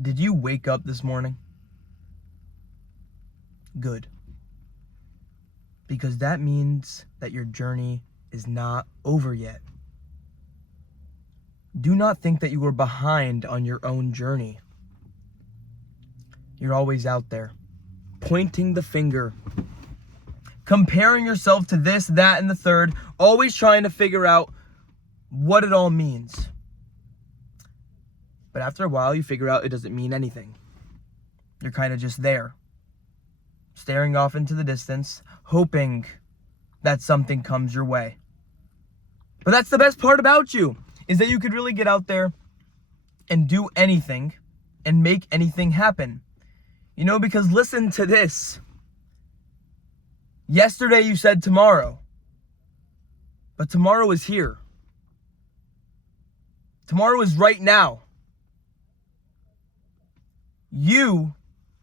Did you wake up this morning? Good. Because that means that your journey is not over yet. Do not think that you are behind on your own journey. You're always out there, pointing the finger, comparing yourself to this, that, and the third, always trying to figure out what it all means. But after a while, you figure out it doesn't mean anything. You're kind of just there, staring off into the distance, hoping that something comes your way. But that's the best part about you, is that you could really get out there and do anything and make anything happen. You know, because listen to this. Yesterday you said tomorrow, but tomorrow is here. Tomorrow is right now. You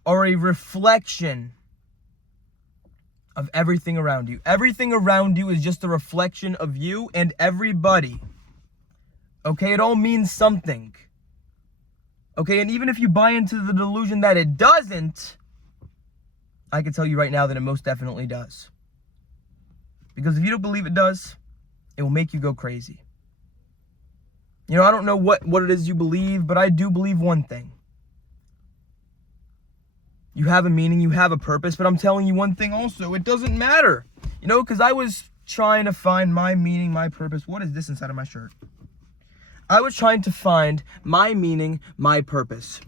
are a reflection of everything around you. Everything around you is just a reflection of you and everybody. Okay, it all means something. Okay, and even if you buy into the delusion that it doesn't, I can tell you right now that it most definitely does. Because if you don't believe it does, it will make you go crazy. You know, I don't know what it is you believe, but I do believe one thing. You have a meaning, you have a purpose, but I'm telling you one thing also, it doesn't matter. You know, because I was trying to find my meaning, my purpose. What is this inside of my shirt? I was trying to find my meaning, my purpose.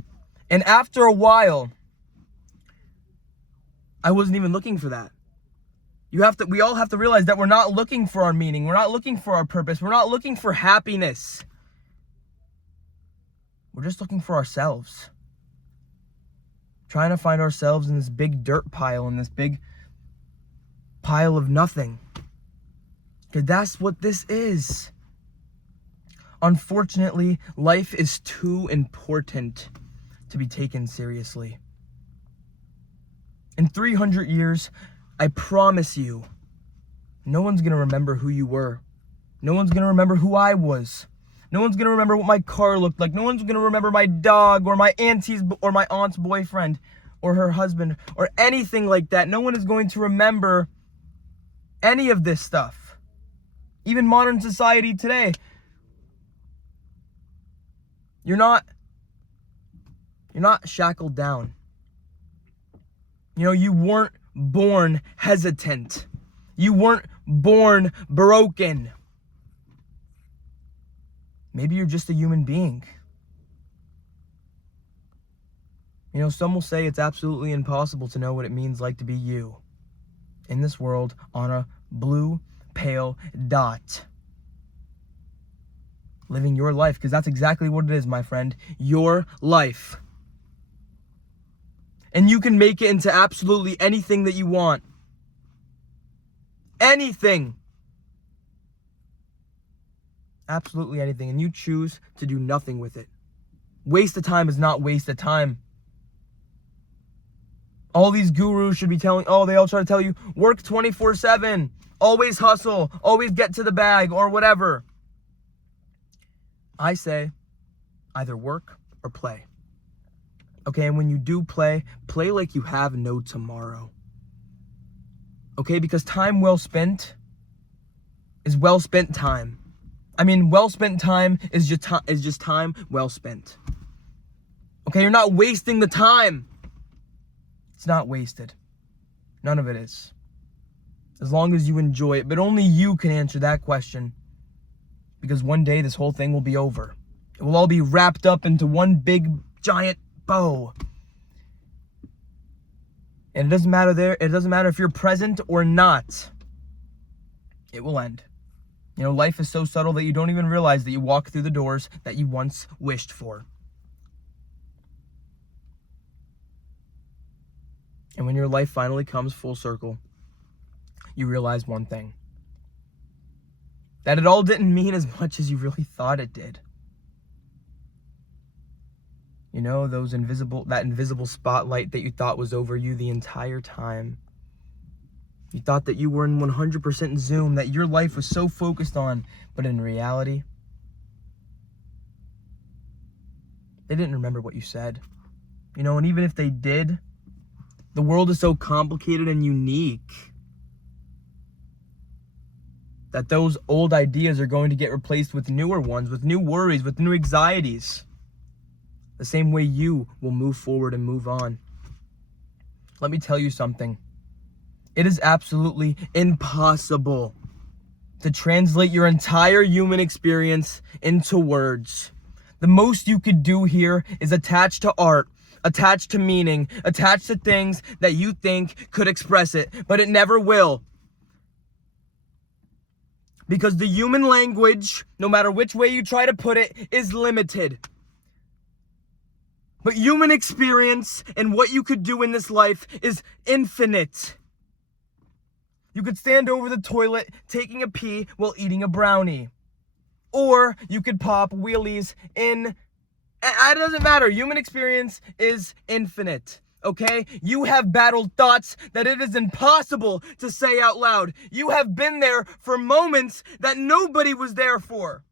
And after a while, I wasn't even looking for that. We all have to realize that we're not looking for our meaning. We're not looking for our purpose. We're not looking for happiness. We're just looking for ourselves. Trying to find ourselves in this big dirt pile, in this big pile of nothing. Because that's what this is. Unfortunately, life is too important to be taken seriously. In 300 years, I promise you, no one's going to remember who you were. No one's going to remember who I was. No one's going to remember what my car looked like. No one's going to remember my dog or my aunt's boyfriend or her husband or anything like that. No one is going to remember any of this stuff. Even modern society today. You're not shackled down. You know, you weren't born hesitant. You weren't born broken. Maybe you're just a human being. You know, some will say it's absolutely impossible to know what it means like to be you in this world on a blue, pale dot. Living your life, because that's exactly what it is, my friend. Your life. And you can make it into absolutely anything that you want. Anything. Absolutely anything. And you choose to do nothing with it. Waste of time is not waste of time. All these gurus should be they all try to tell you, work 24/7. Always hustle. Always get to the bag or whatever. I say, either work or play. Okay, and when you do play like you have no tomorrow. Okay, because time well spent is well spent time. I mean, well spent time is just time well spent. Okay, you're not wasting the time. It's not wasted. None of it is. As long as you enjoy it, but only you can answer that question. Because one day this whole thing will be over. It will all be wrapped up into one big giant bow. And it doesn't matter if you're present or not. It will end. You know, life is so subtle that you don't even realize that you walk through the doors that you once wished for. And when your life finally comes full circle, you realize one thing. That it all didn't mean as much as you really thought it did. You know, that invisible spotlight that you thought was over you the entire time. You thought that you were in 100% zoom, that your life was so focused on, but in reality, they didn't remember what you said. And even if they did, the world is so complicated and unique that those old ideas are going to get replaced with newer ones, with new worries, with new anxieties. The same way you will move forward and move on. Let me tell you something. It is absolutely impossible to translate your entire human experience into words. The most you could do here is attach to art, attach to meaning, attach to things that you think could express it, but it never will. Because the human language, no matter which way you try to put it, is limited. But human experience and what you could do in this life is infinite. You could stand over the toilet taking a pee while eating a brownie. Or you could pop wheelies in... It doesn't matter. Human experience is infinite. Okay? You have battled thoughts that it is impossible to say out loud. You have been there for moments that nobody was there for.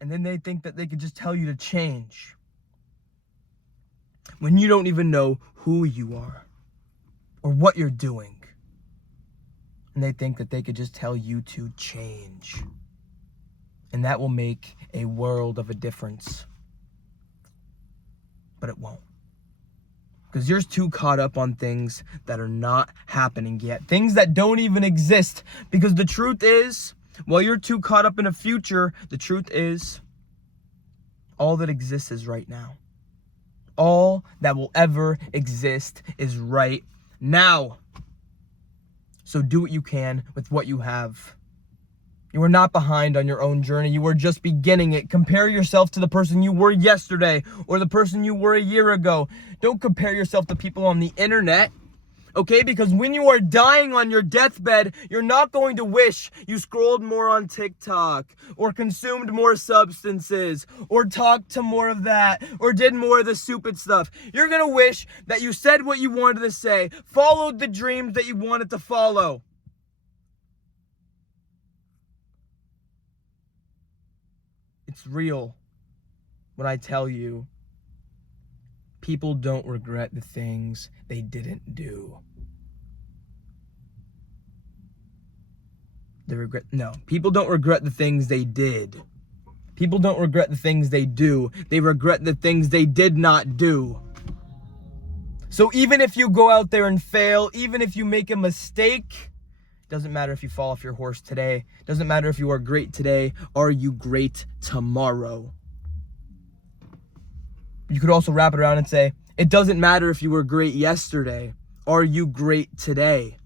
And then they think that they could just tell you to change, when you don't even know who you are or what you're doing. And they think that they could just tell you to change. And that will make a world of a difference. But it won't. Because you're too caught up on things that are not happening yet. Things that don't even exist. Because the truth is, while you're too caught up in a future, the truth is, all that exists is right now. All that will ever exist is right now. So do what you can with what you have. You are not behind on your own journey. You are just beginning it. Compare yourself to the person you were yesterday or the person you were a year ago. Don't compare yourself to people on the internet. Okay, because when you are dying on your deathbed, you're not going to wish you scrolled more on TikTok or consumed more substances or talked to more of that or did more of the stupid stuff. You're going to wish that you said what you wanted to say, followed the dreams that you wanted to follow. It's real when I tell you, people don't regret the things they didn't do. People don't regret the things they did. People don't regret the things they do. They regret the things they did not do. So even if you go out there and fail, even if you make a mistake, doesn't matter if you fall off your horse today. Doesn't matter if you are great today. Are you great tomorrow? You could also wrap it around and say, it doesn't matter if you were great yesterday. Are you great today?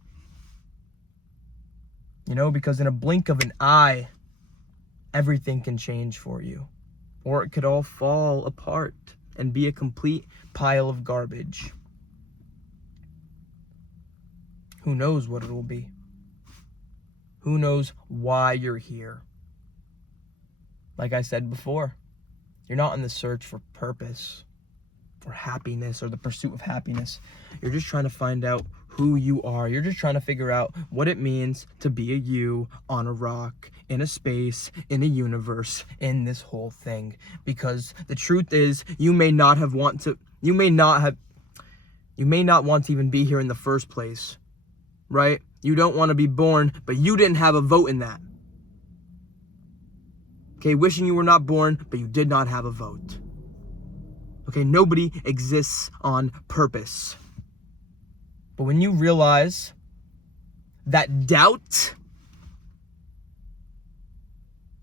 Because in a blink of an eye, everything can change for you. Or it could all fall apart and be a complete pile of garbage. Who knows what it will be? Who knows why you're here? Like I said before, you're not in the search for purpose, for happiness, or the pursuit of happiness. You're just trying to find out who you are. You're just trying to figure out what it means to be a you on a rock, in a space, in a universe, in this whole thing. Because the truth is, you may not want to even be here in the first place, right? You don't want to be born, but you didn't have a vote in that. Okay, wishing you were not born, but you did not have a vote. Okay, nobody exists on purpose. But when you realize that doubt,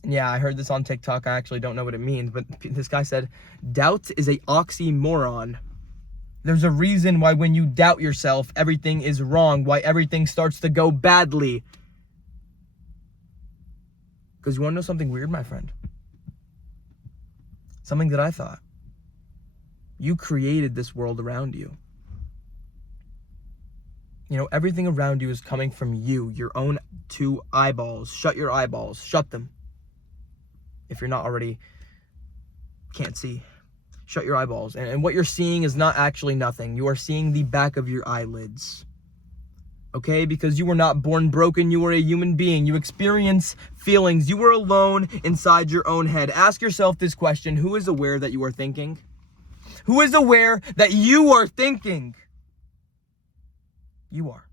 yeah, I heard this on TikTok. I actually don't know what it means, but this guy said, doubt is an oxymoron. There's a reason why when you doubt yourself, everything is wrong, why everything starts to go badly. Because you want to know something weird, my friend? Something that I thought. You created this world around you. Everything around you is coming from you, your own two eyeballs. Shut your eyeballs. Shut them. If you're not already, can't see. Shut your eyeballs. And what you're seeing is not actually nothing. You are seeing the back of your eyelids. Okay, because you were not born broken, you were a human being. You experience feelings. You were alone inside your own head. Ask yourself this question: who is aware that you are thinking? Who is aware that you are thinking? You are.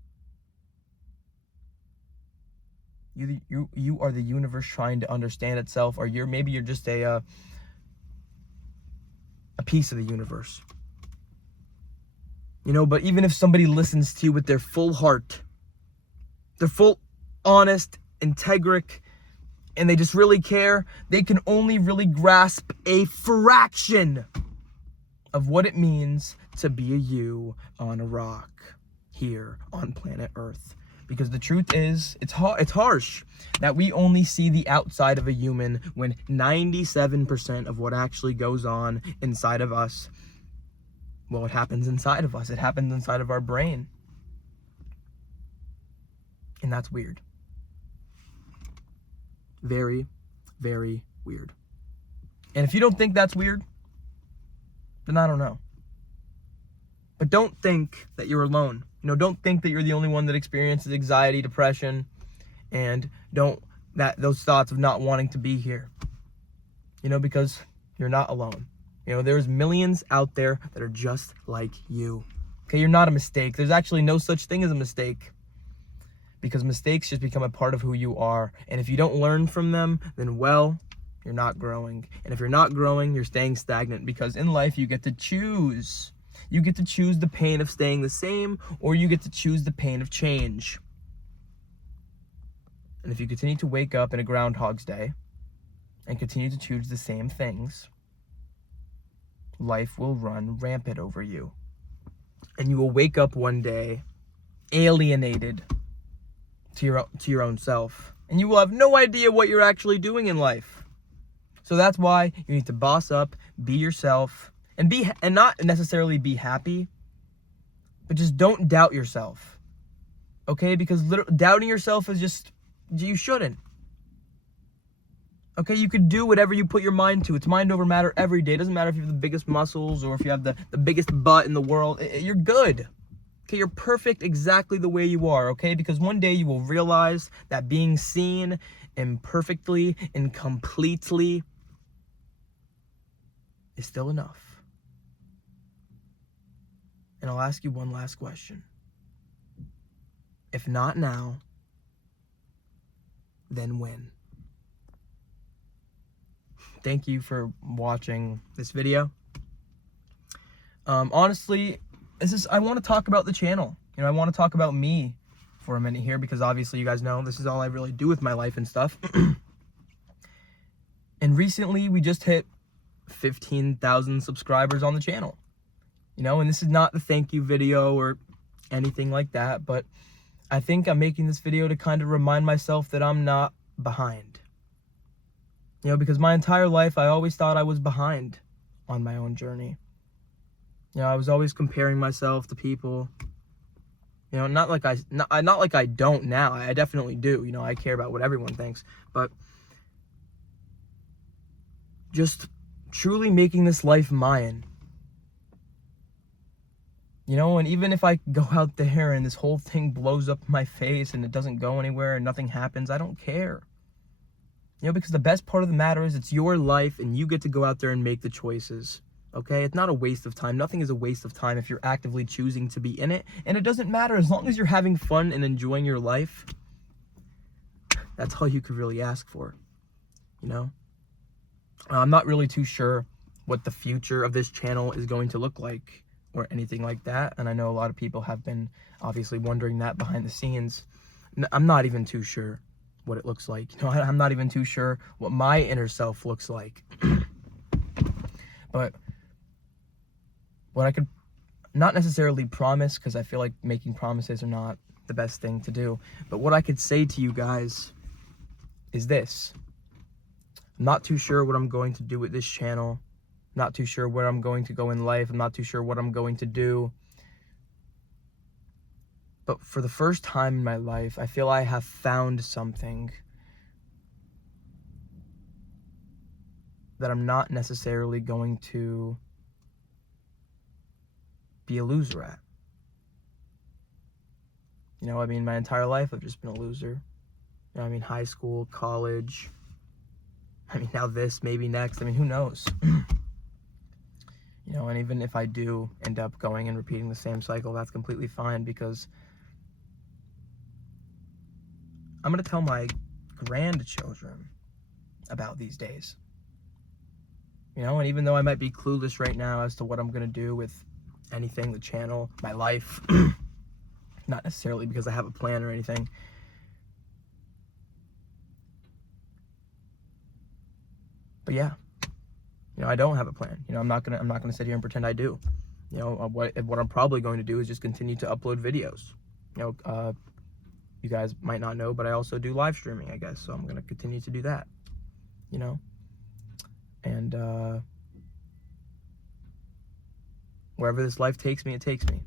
You are the universe trying to understand itself, or maybe you're just a piece of the universe. But even if somebody listens to you with their full heart, their full, honest, integric, and they just really care, they can only really grasp a fraction of what it means to be a you on a rock here on planet Earth. Because the truth is, it's harsh that we only see the outside of a human when 97% of what actually goes on inside of us, well, it happens inside of us. It happens inside of our brain. And that's weird. Very, very weird. And if you don't think that's weird, then I don't know. But don't think that you're alone. Don't think that you're the only one that experiences anxiety, depression, and those thoughts of not wanting to be here. Because you're not alone. There's millions out there that are just like you. Okay, you're not a mistake. There's actually no such thing as a mistake. Because mistakes just become a part of who you are. And if you don't learn from them, then well, you're not growing. And if you're not growing, you're staying stagnant. Because in life, you get to choose. You get to choose the pain of staying the same, or you get to choose the pain of change. And if you continue to wake up in a Groundhog's Day and continue to choose the same things, life will run rampant over you. And you will wake up one day alienated to your own self. And you will have no idea what you're actually doing in life. So that's why you need to boss up, be yourself, and not necessarily be happy, but just don't doubt yourself. Okay? Because doubting yourself is just, you shouldn't. Okay, you could do whatever you put your mind to. It's mind over matter every day. It doesn't matter if you have the biggest muscles or if you have the biggest butt in the world. You're good. Okay, you're perfect exactly the way you are, okay? Because one day you will realize that being seen imperfectly and completely is still enough. And I'll ask you one last question. If not now, then when? Thank you for watching this video. Honestly, I want to talk about the channel. I want to talk about me for a minute here, because obviously you guys know this is all I really do with my life and stuff. And recently we just hit 15,000 subscribers on the channel. And this is not the thank you video or anything like that, but I think I'm making this video to kind of remind myself that I'm not behind. Because my entire life, I always thought I was behind on my own journey. I was always comparing myself to people. Not like I don't now. I definitely do. I care about what everyone thinks. But just truly making this life mine. And even if I go out there and this whole thing blows up my face and it doesn't go anywhere and nothing happens, I don't care. Because the best part of the matter is it's your life and you get to go out there and make the choices. Okay? It's not a waste of time. Nothing is a waste of time if you're actively choosing to be in it. And it doesn't matter. As long as you're having fun and enjoying your life, that's all you could really ask for. I'm not really too sure what the future of this channel is going to look like or anything like that. And I know a lot of people have been obviously wondering that behind the scenes. I'm not even too sure what it looks like. I'm not even too sure what my inner self looks like. But what I could not necessarily promise, because I feel like making promises are not the best thing to do, but what I could say to you guys is this. I'm not too sure what I'm going to do with this channel. Not too sure where I'm going to go in life. I'm not too sure what I'm going to do. But for the first time in my life, I feel I have found something that I'm not necessarily going to be a loser at. You know, I mean, my entire life I've just been a loser. You know, I mean, high school, college, I mean, now this, maybe next. I mean, who knows? You know, and even if I do end up going and repeating the same cycle, that's completely fine, because I'm going to tell my grandchildren about these days. You know, and even though I might be clueless right now as to what I'm going to do with anything, the channel, my life, not necessarily because I have a plan or anything, but yeah, you know, I don't have a plan. You know, I'm not gonna sit here and pretend I do. You know, what I'm probably going to do is just continue to upload videos. You know, you guys might not know, but I also do live streaming, I guess. So I'm gonna continue to do that. You know, and wherever this life takes me, it takes me.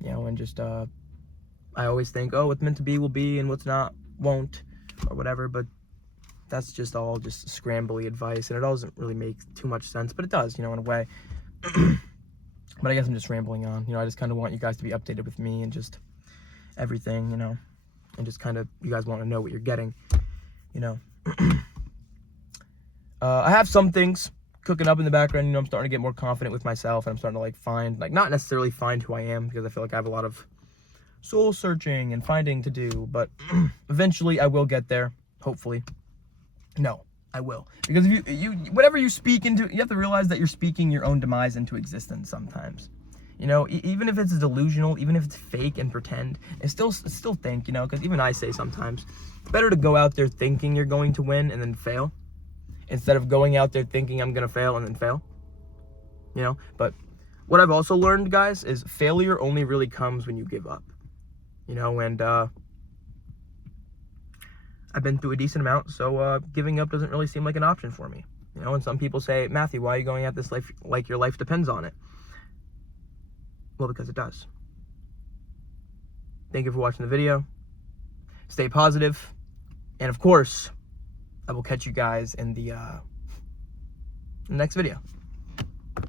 You know, and just I always think, oh, what's meant to be will be, and what's not won't, or whatever. But that's just all just scrambly advice, and it doesn't really make too much sense, but it does, you know, in a way. But I guess I'm just rambling on. You know, I just kind of want you guys to be updated with me and just everything, you know, and just kind of, you guys want to know what you're getting, you know. I have some things cooking up in the background. You know, I'm starting to get more confident with myself, and I'm starting to find, not necessarily find who I am, because I feel like I have a lot of soul searching and finding to do, but eventually I will get there, hopefully. No, I will. Because if you whatever you speak into, you have to realize that you're speaking your own demise into existence sometimes. You know, even if it's delusional, even if it's fake and pretend, and still think, you know, because even I say sometimes, it's better to go out there thinking you're going to win and then fail, instead of going out there thinking I'm going to fail and then fail. You know, but what I've also learned, guys, is failure only really comes when you give up. You know, and I've been through a decent amount, so giving up doesn't really seem like an option for me. You know, and some people say, Matthew, why are you going at this life like your life depends on it? Well, because it does. Thank you for watching the video. Stay positive. And of course, I will catch you guys in the next video.